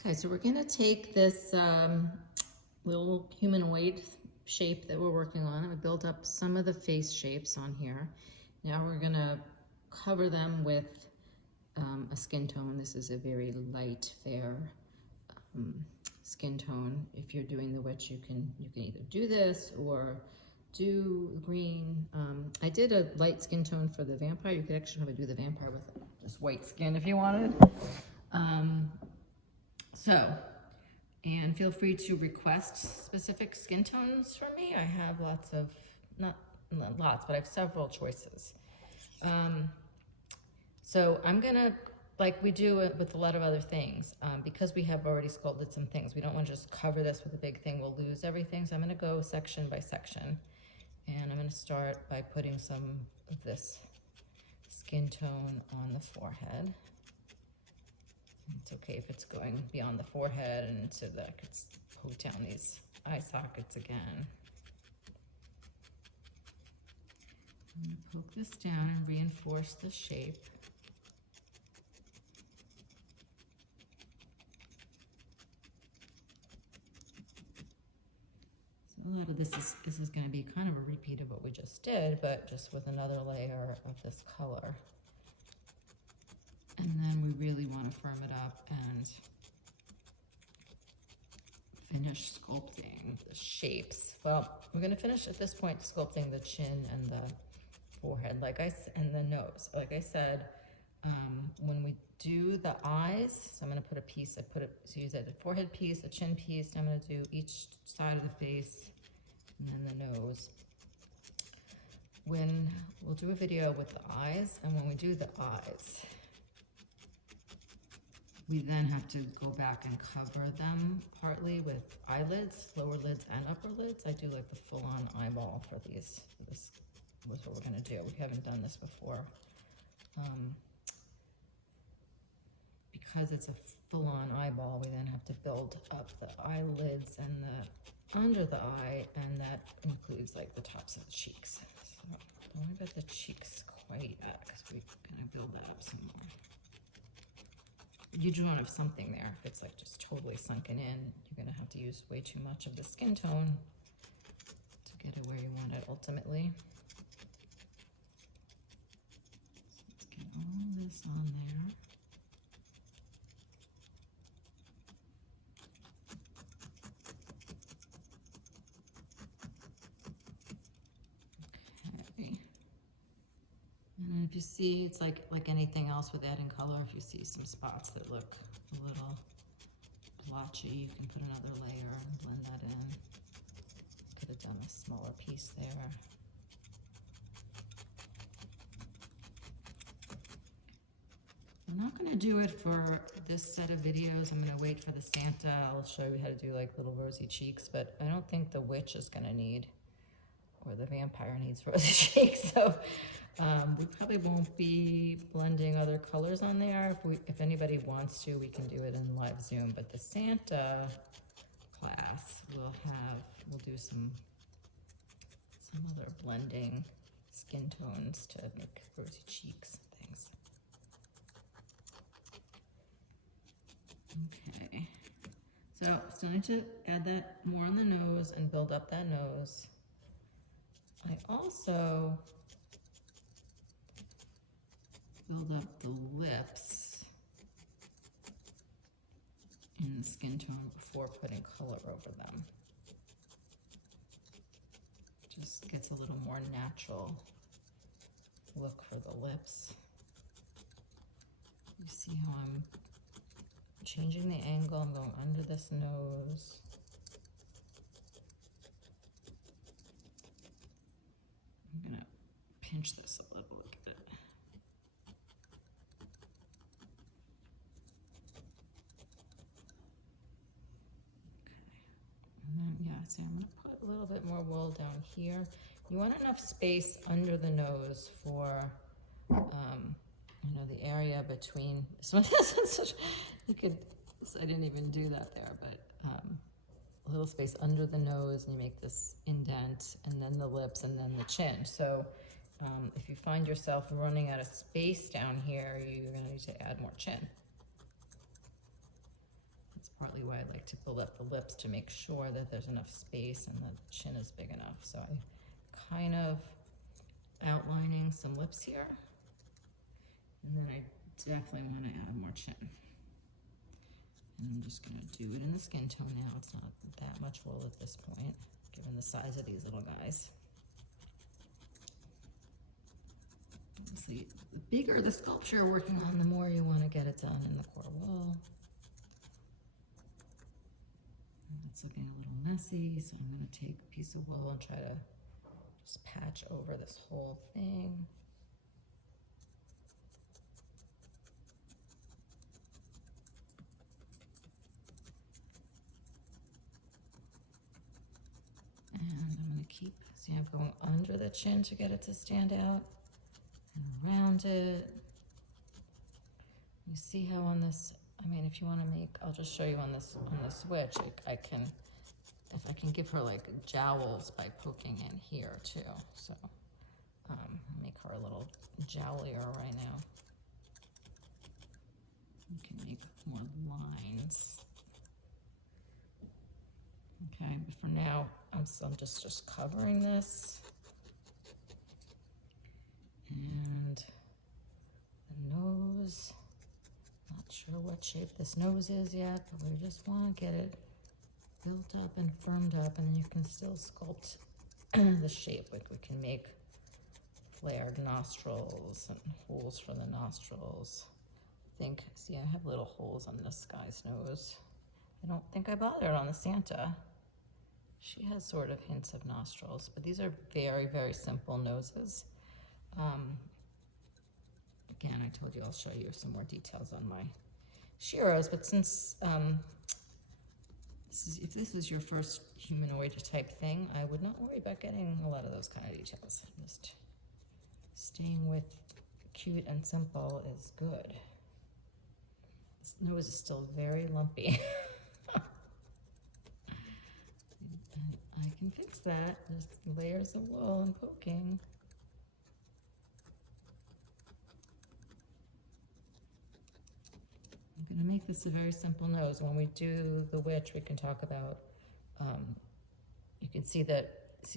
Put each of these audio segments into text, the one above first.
Okay, so we're gonna take this little humanoid shape that we're working on, and we built up some of the face shapes on here. Now we're gonna cover them with a skin tone. This is a very light, fair skin tone. If you're doing the witch, you can either do this or do green. I did a light skin tone for the vampire. You could actually probably do the vampire with just white skin if you wanted. And feel free to request specific skin tones from me. I have lots of, not lots, but I have several choices. So I'm gonna, like we do it with a lot of other things, because we have already sculpted some things, we don't want to just cover this with a big thing, we'll lose everything. So I'm gonna go section by section, and I'm gonna start by putting some of this skin tone on the forehead. It's okay if it's going beyond the forehead, and so that I could poke down these eye sockets again. I'm going to poke this down and reinforce the shape. So a lot of this is going to be kind of a repeat of what we just did, but just with another layer of this color. And then we really want to firm it up and finish sculpting the shapes. Well, we're going to finish at this point sculpting the chin and the forehead, and the nose. Like I said, when we do the eyes, so I'm going to put a piece. So use a forehead piece, a chin piece. I'm going to do each side of the face, and then the nose. When we'll do a video with the eyes, and when we do the eyes, we then have to go back and cover them partly with eyelids, lower lids and upper lids. I do like the full-on eyeball for these. This was what we're gonna do. We haven't done this before. Because it's a full-on eyeball, we then have to build up the eyelids and the under the eye, and that includes like the tops of the cheeks. So don't worry about the cheeks quite yet, because we're gonna build that up some more. You do want to have something there. If it's like just totally sunken in, you're going to have to use way too much of the skin tone to get it where you want it ultimately. So let's get all this on there. Okay. And if you see, it's like anything else with adding color, if you see some spots that look a little blotchy, you can put another layer and blend that in. Could have done a smaller piece there. I'm not going to do it for this set of videos. I'm going to wait for the Santa. I'll show you how to do like little rosy cheeks, but I don't think the witch is going to need, or the vampire needs rosy cheeks. So we probably won't be blending other colors on there. If anybody wants to, we can do it in live Zoom. But the Santa class, we'll do some other blending skin tones to make rosy cheeks and things. Okay, so still need to add that more on the nose and build up that nose. I also build up the lips in the skin tone before putting color over them. Just gets a little more natural look for the lips. You see how I'm changing the angle. I'm going under this nose. I'm gonna pinch this a little, look at it. And then, yeah, so I'm going to put a little bit more wool down here. You want enough space under the nose for, you know, the area between, this one has such, I didn't even do that there, but a little space under the nose, and you make this indent, and then the lips, and then the chin. So if you find yourself running out of space down here, you're going to need to add more chin. Let's partly why I like to build up the lips, to make sure that there's enough space and the chin is big enough. So I kind of outlining some lips here. And then I definitely want to add more chin. And I'm just going to do it in the skin tone now. It's not that much wool at this point, given the size of these little guys. Obviously, the bigger the sculpture you're working on, the more you want to get it done in the core wall. It's looking a little messy, so I'm going to take a piece of wool and try to just patch over this whole thing. And I'm going to keep, see, I'm going under the chin to get it to stand out, and around it. You see how on this, I mean, if you want to make, I'll just show you on this switch, I can, if I can give her like jowls by poking in here too. So make her a little jowlier right now. You can make more lines. Okay, but for now, I'm just covering this. And the nose, not sure what shape this nose is yet, but we just want to get it built up and firmed up, and then you can still sculpt the shape. Like we can make flared nostrils and holes for the nostrils. See, I have little holes on this guy's nose. I don't think I bothered on the Santa. She has sort of hints of nostrils, but these are very, very simple noses. Again, I told you I'll show you some more details on my Shiros, but since if this was your first humanoid type thing, I would not worry about getting a lot of those kind of details. Just staying with cute and simple is good. This nose is still very lumpy. I can fix that. Just layers of wool and poking. I'm going to make this a very simple nose. When we do the witch, we can talk about, you can see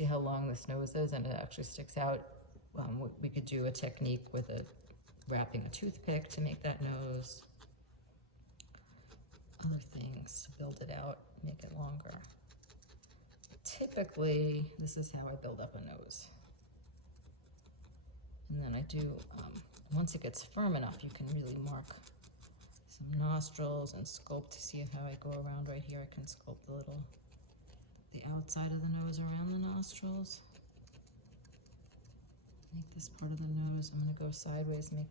how long this nose is, and it actually sticks out. We could do a technique with wrapping a toothpick to make that nose. Other things to build it out, make it longer. Typically, this is how I build up a nose. And then I do, once it gets firm enough, you can really mark some nostrils and sculpt. To see how I go around right here, I can sculpt the outside of the nose around the nostrils. Make this part of the nose, I'm going to go sideways, make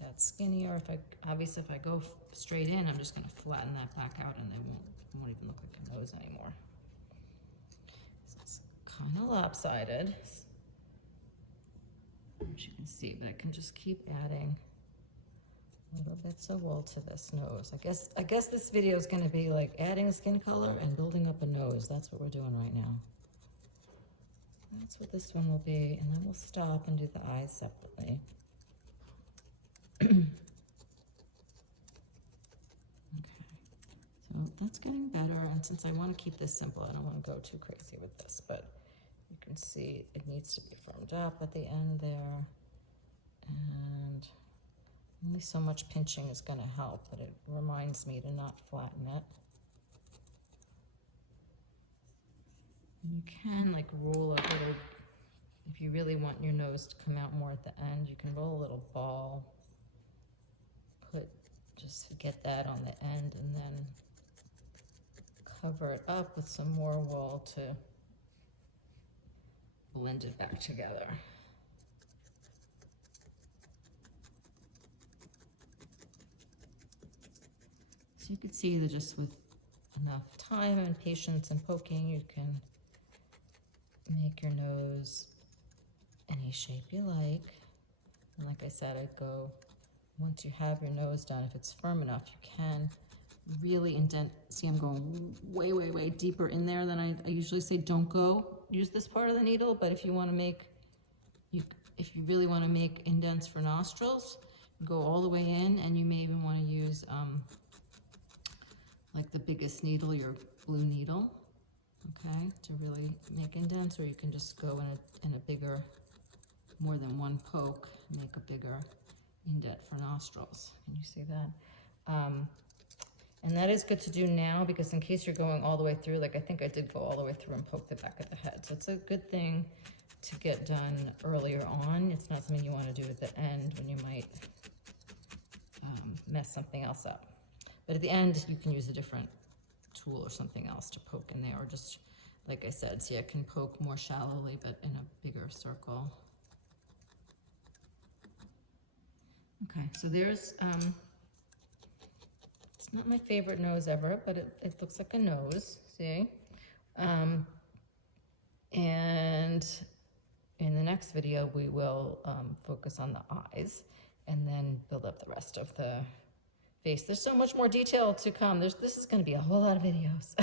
that skinnier. Obviously if I go straight in, I'm just going to flatten that back out, and it won't even look like a nose anymore. So it's kind of lopsided, as you can see, but I can just keep adding little bits of wool to this nose. I guess this video is going to be like adding skin color and building up a nose. That's what we're doing right now. That's what this one will be, and then we'll stop and do the eyes separately. Okay, so that's getting better, and since I want to keep this simple, I don't want to go too crazy with this, but you can see it needs to be firmed up at the end there, and only so much pinching is going to help, but it reminds me to not flatten it. You can like roll a little, if you really want your nose to come out more at the end, you can roll a little ball, just get that on the end, and then cover it up with some more wool to blend it back together. So you could see that just with enough time and patience and poking, you can make your nose any shape you like. And like I said, I'd go, once you have your nose done, if it's firm enough, you can really indent. See, I'm going way, way, way deeper in there than I usually say. Don't use this part of the needle, but if you want to make, if you really want to make indents for nostrils, go all the way in, and you may even want to use like the biggest needle, your blue needle, okay, to really make indents, or you can just go in a bigger, more than one poke, make a bigger indent for nostrils. Can you see that? And that is good to do now, because in case you're going all the way through, like I think I did go all the way through and poke the back of the head. So it's a good thing to get done earlier on. It's not something you want to do at the end when you might mess something else up. But at the end, you can use a different tool or something else to poke in there, or just, like I said, see, I can poke more shallowly, but in a bigger circle. Okay, so there's, it's not my favorite nose ever, but it looks like a nose, see? And in the next video, we will focus on the eyes and then build up the rest of the face. There's so much more detail to come. This is going to be a whole lot of videos.